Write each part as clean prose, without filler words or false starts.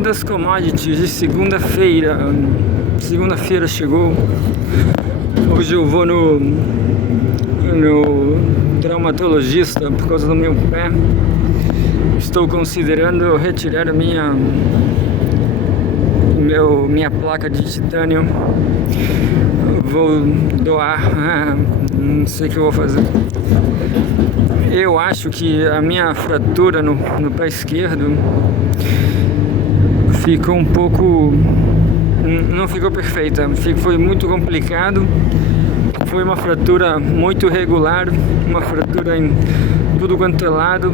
das commodities de segunda-feira. Segunda-feira chegou. Hoje eu vou no traumatologista por causa do meu pé. Estou considerando retirar a minha placa de titânio. Vou doar, não sei o que eu vou fazer. Eu acho que a minha fratura no pé esquerdo ficou um pouco... não ficou perfeita, foi muito complicado. Foi uma fratura muito regular, uma fratura em tudo quanto é lado,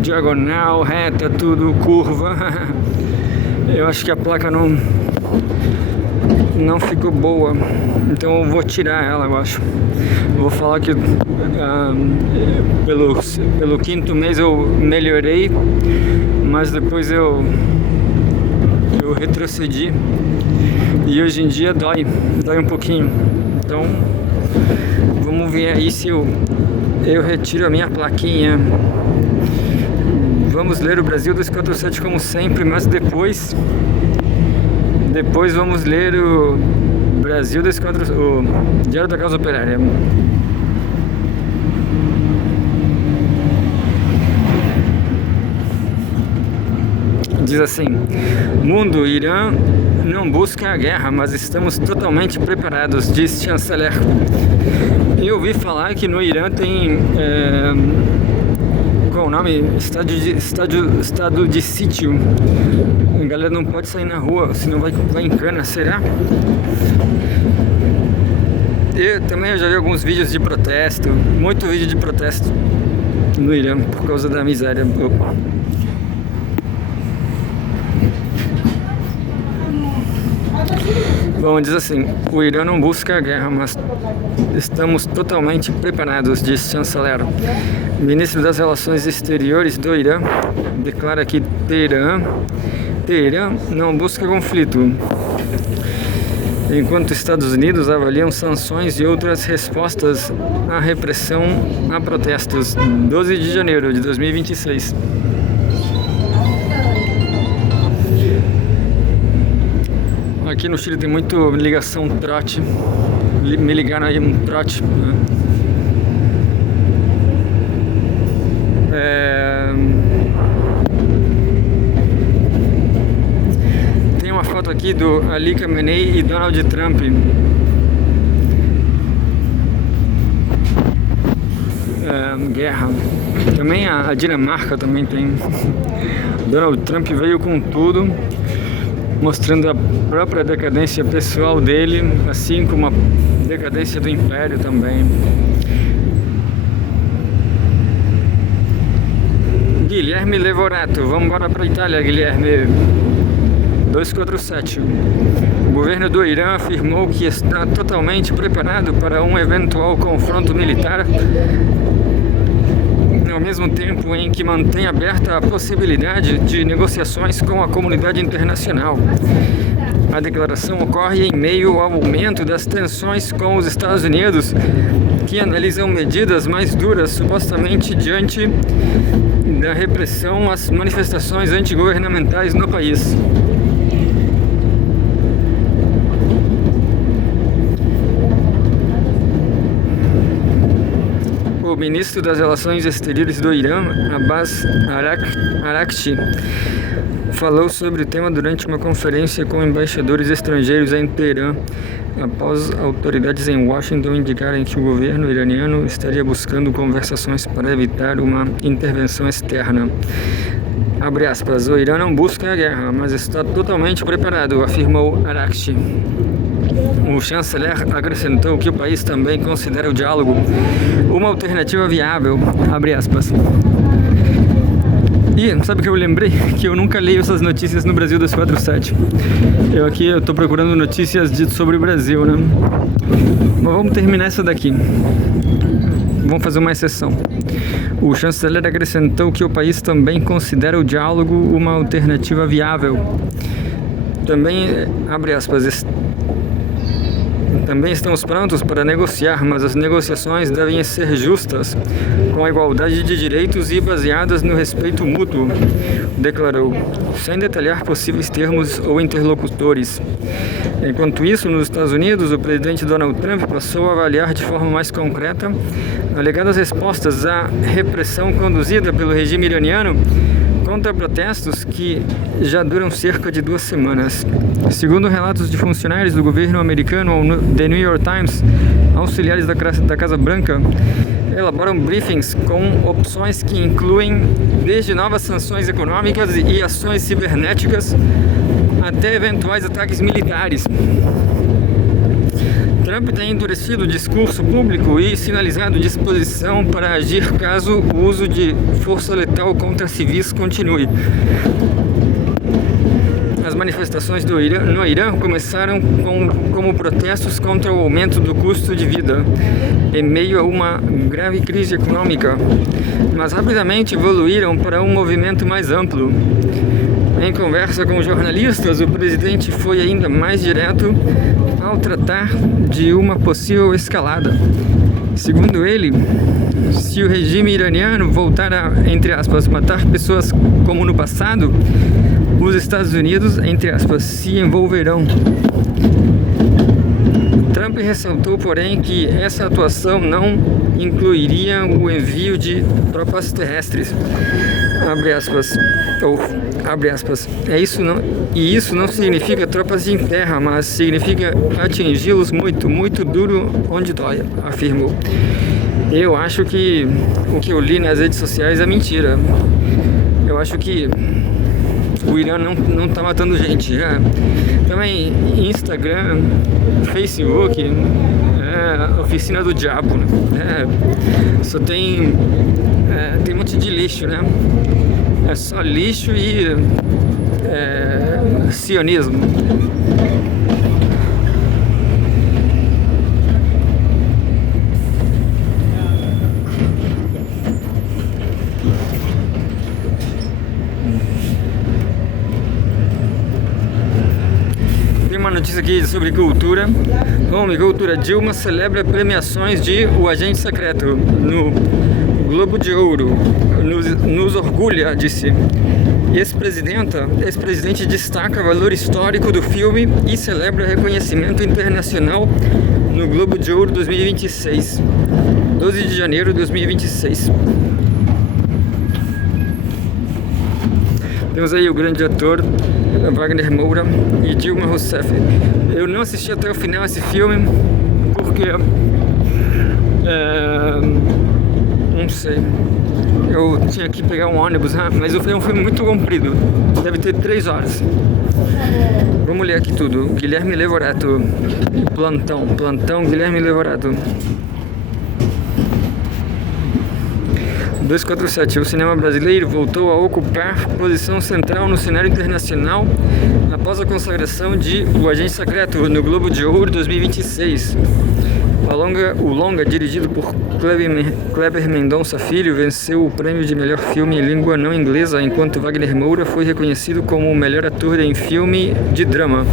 diagonal, reta, tudo, curva. Eu acho que a placa não ficou boa, então eu vou tirar ela, eu acho. Vou falar que pelo quinto mês eu melhorei, mas depois eu retrocedi e hoje em dia dói um pouquinho. Então vamos ver aí se eu retiro a minha plaquinha. Vamos ler o Brasil 247 como sempre, mas depois vamos ler o Brasil 247, o Diário da Causa Operária. Diz assim: mundo, Irã não busca a guerra, mas estamos totalmente preparados, diz chanceler. Eu ouvi falar que no Irã tem qual o nome? Estado de sítio. A galera não pode sair na rua, senão vai em cana, será? Eu também já vi alguns vídeos de protesto, muito vídeo de protesto no Irã por causa da miséria. Bom, diz assim: o Irã não busca a guerra, mas estamos totalmente preparados, diz chanceler. O ministro das Relações Exteriores do Irã declara que Teherã não busca conflito, enquanto Estados Unidos avaliam sanções e outras respostas à repressão a protestos. 12 de janeiro de 2026. Aqui no Chile tem muito ligação trote. Me ligaram aí um trote. Tem uma foto aqui do Ali Khamenei e Donald Trump. Guerra. Também a Dinamarca também tem. Donald Trump veio com tudo, mostrando a própria decadência pessoal dele, assim como a decadência do império também. Guilherme Levorato, vamos embora para a Itália, Guilherme. 247. O governo do Irã afirmou que está totalmente preparado para um eventual confronto militar, ao mesmo tempo em que mantém aberta a possibilidade de negociações com a comunidade internacional. A declaração ocorre em meio ao aumento das tensões com os Estados Unidos, que analisam medidas mais duras, supostamente diante da repressão às manifestações antigovernamentais no país. O ministro das Relações Exteriores do Irã, Abbas Araghchi, falou sobre o tema durante uma conferência com embaixadores estrangeiros em Teherã, após autoridades em Washington indicarem que o governo iraniano estaria buscando conversações para evitar uma intervenção externa. Abre aspas, o Irã não busca a guerra, mas está totalmente preparado, afirmou Araghchi. O chanceler acrescentou que o país também considera o diálogo uma alternativa viável, abre aspas. E sabe o que eu lembrei? Que eu nunca leio essas notícias no Brasil 247. Eu tô procurando notícias sobre o Brasil, né? Mas vamos terminar essa daqui. Vamos fazer uma exceção. O chanceler acrescentou que o país também considera o diálogo uma alternativa viável. Também, abre aspas, Também estamos prontos para negociar, mas as negociações devem ser justas, com a igualdade de direitos e baseadas no respeito mútuo, declarou, sem detalhar possíveis termos ou interlocutores. Enquanto isso, nos Estados Unidos, o presidente Donald Trump passou a avaliar de forma mais concreta alegadas respostas à repressão conduzida pelo regime iraniano contra protestos que já duram cerca de 2 semanas. Segundo relatos de funcionários do governo americano ao The New York Times, auxiliares da Casa Branca elaboram briefings com opções que incluem desde novas sanções econômicas e ações cibernéticas até eventuais ataques militares. Trump tem endurecido o discurso público e sinalizado disposição para agir caso o uso de força letal contra civis continue. As manifestações no Irã começaram como protestos contra o aumento do custo de vida, em meio a uma grave crise econômica, mas rapidamente evoluíram para um movimento mais amplo. Em conversa com jornalistas, o presidente foi ainda mais direto ao tratar de uma possível escalada. Segundo ele, se o regime iraniano voltar a, entre aspas, matar pessoas como no passado, os Estados Unidos, entre aspas, se envolverão. Trump ressaltou, porém, que essa atuação não incluiria o envio de tropas terrestres, abre aspas, ou abre aspas. Isso não significa tropas em terra, mas significa atingi-los muito duro onde dói, afirmou. Eu acho que o que eu li nas redes sociais é mentira. Eu acho que o Irã não tá matando gente. Também Instagram, Facebook, oficina do diabo, né? Só tem um monte de lixo, né? É só lixo e sionismo. Tem uma notícia aqui sobre cultura. Cultura. Dilma celebra premiações de O Agente Secreto no Globo de Ouro. Nos orgulha, disse. Ex-presidente destaca valor histórico do filme e celebra reconhecimento internacional no Globo de Ouro 2026. 12 de janeiro de 2026. Temos aí o grande ator Wagner Moura e Dilma Rousseff. Eu não assisti até o final esse filme porque não sei, eu tinha que pegar um ônibus, mas é um filme muito comprido, deve ter 3 horas. Vamos ler aqui tudo. Guilherme Levorato, plantão Guilherme Levorato. 247. O cinema brasileiro voltou a ocupar posição central no cenário internacional após a consagração de O Agente Secreto no Globo de Ouro 2026. O longa, dirigido por Kleber Mendonça Filho, venceu o prêmio de melhor filme em língua não inglesa, enquanto Wagner Moura foi reconhecido como o melhor ator em filme de drama,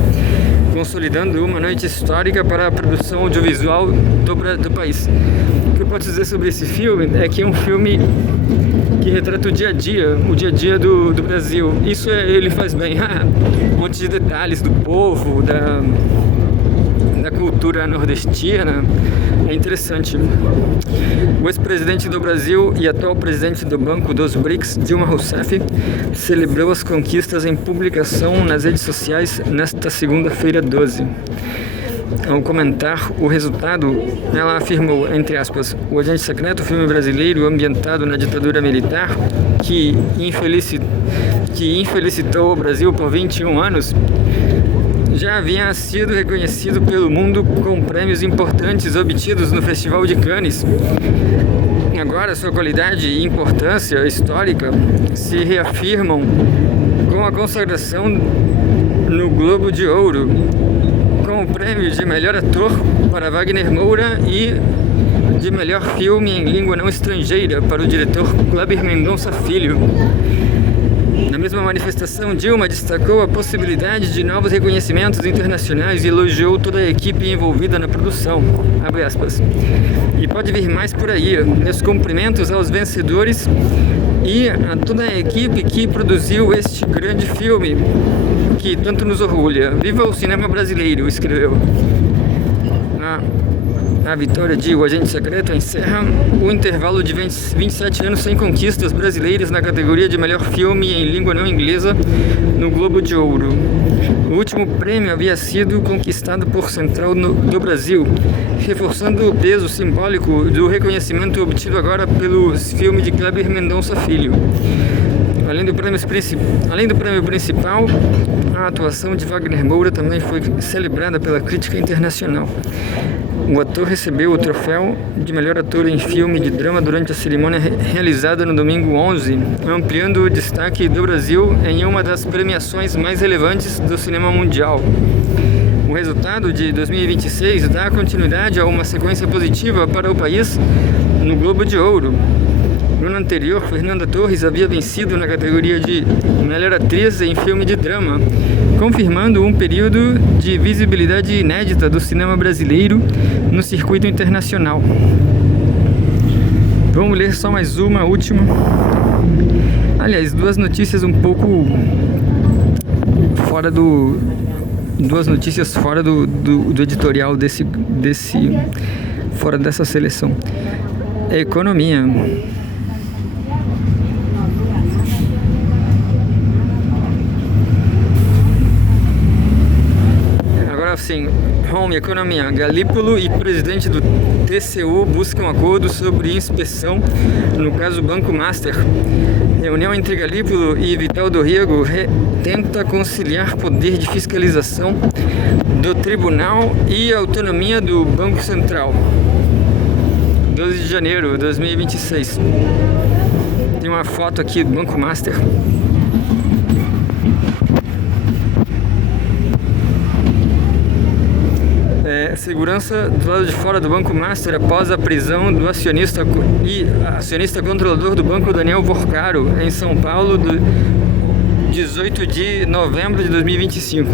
consolidando uma noite histórica para a produção audiovisual do país. O que eu posso dizer sobre esse filme é que é um filme que retrata o dia a dia do Brasil. Isso ele faz bem. Um monte de detalhes do povo, da cultura nordestina, é interessante. O ex-presidente do Brasil e atual presidente do Banco dos BRICS, Dilma Rousseff, celebrou as conquistas em publicação nas redes sociais nesta segunda-feira 12. Ao comentar o resultado, ela afirmou, entre aspas, O Agente Secreto, filme brasileiro ambientado na ditadura militar, que infelicitou o Brasil por 21 anos, já havia sido reconhecido pelo mundo com prêmios importantes obtidos no Festival de Cannes. Agora, sua qualidade e importância histórica se reafirmam com a consagração no Globo de Ouro, com o prêmio de melhor ator para Wagner Moura e de melhor filme em língua não estrangeira para o diretor Kleber Mendonça Filho. Na mesma manifestação, Dilma destacou a possibilidade de novos reconhecimentos internacionais e elogiou toda a equipe envolvida na produção. Abre aspas. E pode vir mais por aí. Meus cumprimentos aos vencedores e a toda a equipe que produziu este grande filme que tanto nos orgulha. Viva o cinema brasileiro, escreveu. A vitória de O Agente Secreto encerra o intervalo de 27 anos sem conquistas brasileiras na categoria de melhor filme em língua não inglesa no Globo de Ouro. O último prêmio havia sido conquistado por Central do Brasil, reforçando o peso simbólico do reconhecimento obtido agora pelo filme de Kleber Mendonça Filho. Além do prêmio principal, a atuação de Wagner Moura também foi celebrada pela crítica internacional. O ator recebeu o troféu de melhor ator em filme de drama durante a cerimônia realizada no domingo 11, ampliando o destaque do Brasil em uma das premiações mais relevantes do cinema mundial. O resultado de 2026 dá continuidade a uma sequência positiva para o país no Globo de Ouro. No ano anterior, Fernanda Torres havia vencido na categoria de melhor atriz em filme de drama, confirmando um período de visibilidade inédita do cinema brasileiro no circuito internacional. Vamos ler só mais uma, última. Aliás, duas notícias um pouco fora do... Duas notícias fora do editorial fora dessa seleção. Economia. Sim, Home, Economia. Galípolo e presidente do TCU buscam acordo sobre inspeção no caso Banco Master. Reunião entre Galípolo e Vital do Rego tenta conciliar poder de fiscalização do tribunal e autonomia do Banco Central. 12 de janeiro de 2026. Tem uma foto aqui do Banco Master. Segurança do lado de fora do Banco Master após a prisão do acionista controlador do banco Daniel Vorcaro em São Paulo do 18 de novembro de 2025.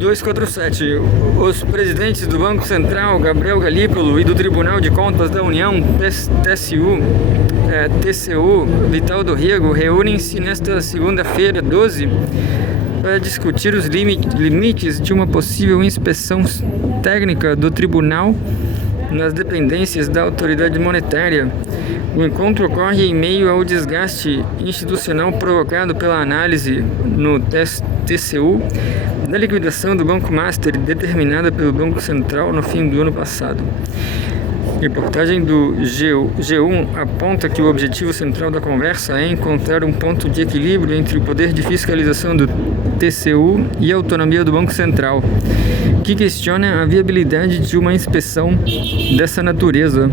247. Os presidentes do Banco Central, Gabriel Galípolo, e do Tribunal de Contas da União, TCU, Vital do Rego, reúnem-se nesta segunda-feira, 12, para discutir os limites de uma possível inspeção técnica do tribunal nas dependências da autoridade monetária. O encontro ocorre em meio ao desgaste institucional provocado pela análise no TCU da liquidação do Banco Master determinada pelo Banco Central no fim do ano passado. Reportagem do G1 aponta que o objetivo central da conversa é encontrar um ponto de equilíbrio entre o poder de fiscalização do TCU e a autonomia do Banco Central, que questiona a viabilidade de uma inspeção dessa natureza.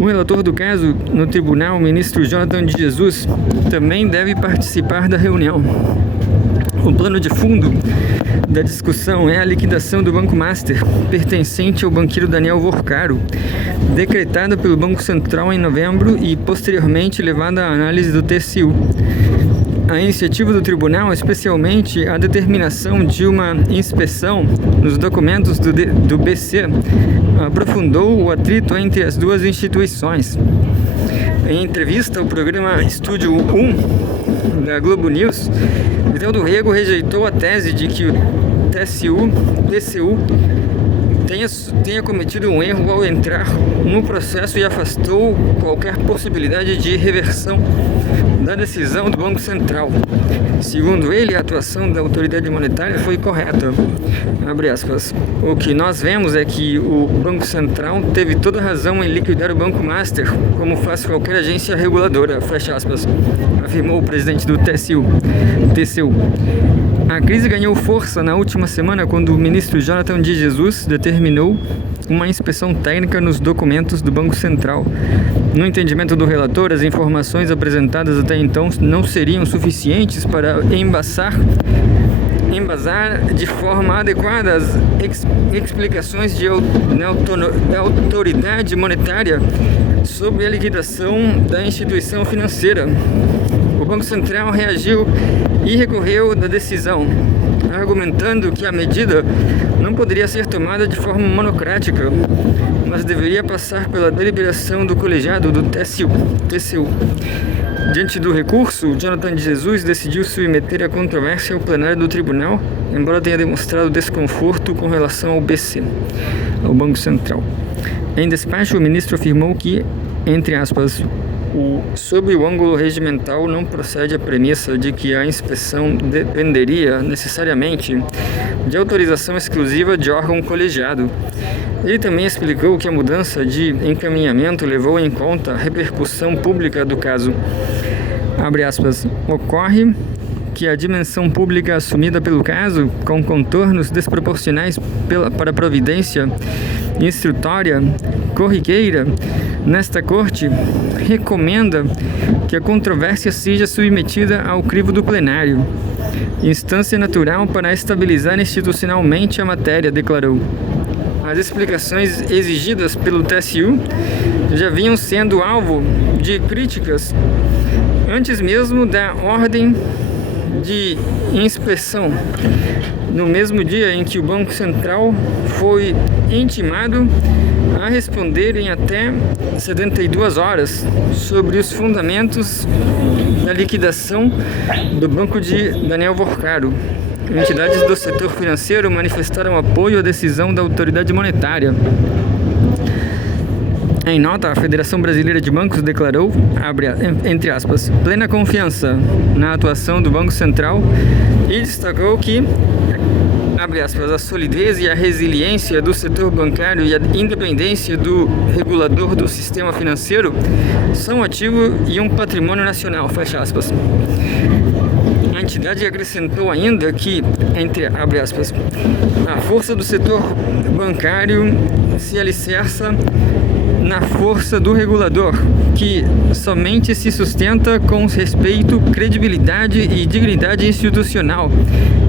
O relator do caso no tribunal, o ministro Jonathan de Jesus, também deve participar da reunião. O plano de fundo da discussão é a liquidação do Banco Master, pertencente ao banqueiro Daniel Vorcaro, decretada pelo Banco Central em novembro e posteriormente levada à análise do TCU. A iniciativa do tribunal, especialmente a determinação de uma inspeção nos documentos do BC, aprofundou o atrito entre as duas instituições. Em entrevista ao programa Estúdio 1 da Globo News, Vital do Rego rejeitou a tese de que o TCU tenha cometido um erro ao entrar no processo e afastou qualquer possibilidade de reversão da decisão do Banco Central. Segundo ele, a atuação da autoridade monetária foi correta. Abre aspas. O que nós vemos é que o Banco Central teve toda a razão em liquidar o Banco Master, como faz qualquer agência reguladora, fecha aspas, afirmou o presidente do TCU. A crise ganhou força na última semana quando o ministro Jonathan de Jesus determinou uma inspeção técnica nos documentos do Banco Central. No entendimento do relator, as informações apresentadas até então não seriam suficientes para embasar de forma adequada as explicações da autoridade monetária sobre a liquidação da instituição financeira. O Banco Central reagiu e recorreu da decisão, argumentando que a medida não poderia ser tomada de forma monocrática, mas deveria passar pela deliberação do colegiado do TCU. Diante do recurso, Jonathan de Jesus decidiu submeter a controvérsia ao plenário do tribunal, embora tenha demonstrado desconforto com relação ao BC, ao Banco Central. Em despacho, o ministro afirmou que, entre aspas, sob o ângulo regimental, não procede a premissa de que a inspeção dependeria necessariamente de autorização exclusiva de órgão colegiado. Ele também explicou que a mudança de encaminhamento levou em conta a repercussão pública do caso. Abre aspas, ocorre que a dimensão pública assumida pelo caso, com contornos desproporcionais para a providência instrutória corriqueira nesta corte, recomenda que a controvérsia seja submetida ao crivo do plenário, instância natural para estabilizar institucionalmente a matéria, declarou. As explicações exigidas pelo TSU já vinham sendo alvo de críticas antes mesmo da ordem de inspeção, no mesmo dia em que o Banco Central foi intimado a responder em até 72 horas sobre os fundamentos da liquidação do banco de Daniel Vorcaro. Entidades do setor financeiro manifestaram apoio à decisão da autoridade monetária. Em nota, a Federação Brasileira de Bancos declarou, entre aspas, plena confiança na atuação do Banco Central e destacou que, abre aspas, a solidez e a resiliência do setor bancário e a independência do regulador do sistema financeiro são um ativo e um patrimônio nacional, fecha aspas. A entidade acrescentou ainda que, abre aspas, a força do setor bancário se alicerça na força do regulador, que somente se sustenta com respeito, credibilidade e dignidade institucional,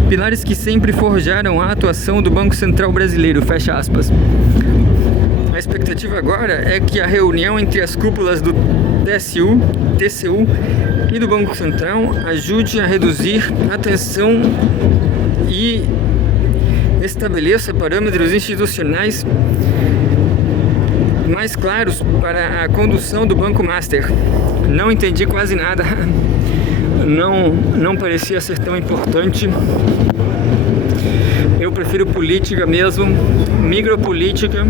pilares que sempre forjaram a atuação do Banco Central brasileiro, fecha aspas. A expectativa agora é que a reunião entre as cúpulas do TCU e do Banco Central ajude a reduzir a tensão e estabeleça parâmetros institucionais mais claros para a condução do Banco Master. Não entendi quase nada, não parecia ser tão importante. Eu prefiro política mesmo, micropolítica,